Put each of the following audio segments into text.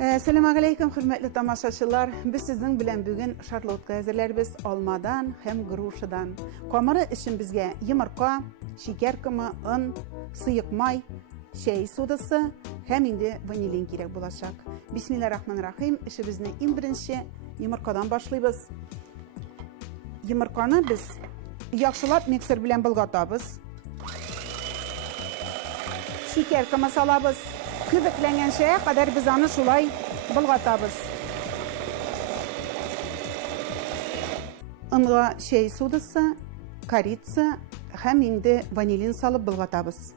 Assalamu alaikum, hürmetli tamaşaçılar. Biz sizin bilen bugün şarlotka hazırlarız almadan hem gruşadan. Kamırı için bizge yumurta, şeker kımı, un, sıyık may, şey sodası hem indi vanilin gerek bulacak. Bismillahirrahmanirrahim. İşimizni en birinci yumurtadan başlayız. Yumurtanı biz yaxşılap mikser bilen bulgatабыз. Şeker kımı salabız. Kıvıklangan şeye kadar biz onu şulay bulgatабыз. Unga şey sodası, koritsa hem indi vanilin salıp bulgatабыз.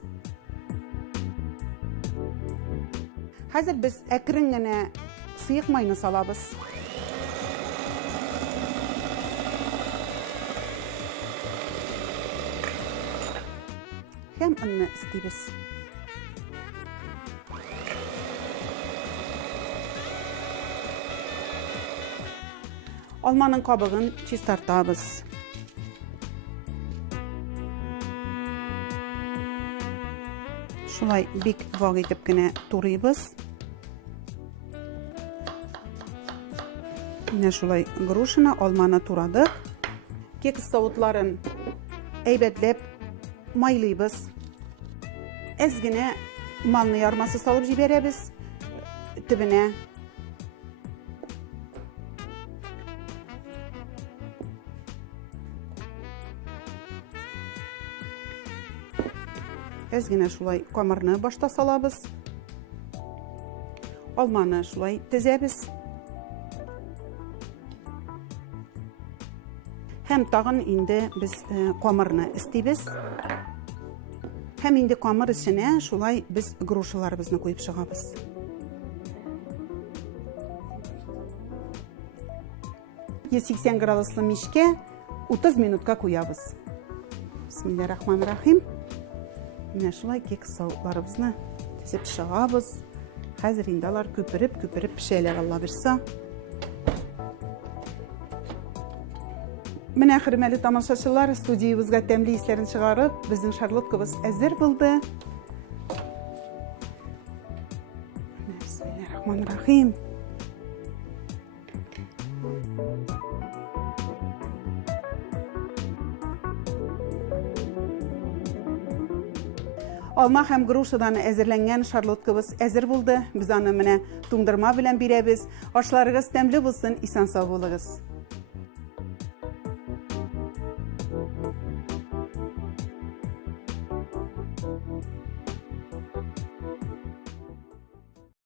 Hazır biz ekringine sıyık mayını salabız. Hem unni isteybiz. Almanın kabığın çistartabız. Şulay bek vag etip gine turibız. Yine şulay gruşini almanı turadık. Kekis savutların eybetlep maylıybız. Ezgine malını yarması salıp jiberebiz. Tibine. Ezgine şulay kamarını başta salabız. Almanı şulay tezebiz. Hem tağın indi biz kamarını isteybiz. Hem indi kamar içine şulay biz gruşalarımızı koyup çıgabız. %80 graduslı mişke 30 minutka koyabız. Bismillahirrahmanirrahim. Yine şulay kek savuklarımızı tezip çıgabız. Hazır indalar köpürüp pişeyler Allah birsa. Mine hürmetli tamaşaçılar, studiyamızga temli islerini çıgarıp bizim şarlotkabız hazır buldu. Bismillahirrahmanirrahim. Alma hem gruşadan hazırlangan şarlotkabız hazır buldu. Biz onu mine tundurma bilen birebiz. Aşlarınız temli bulsun, isen sağ olunuz.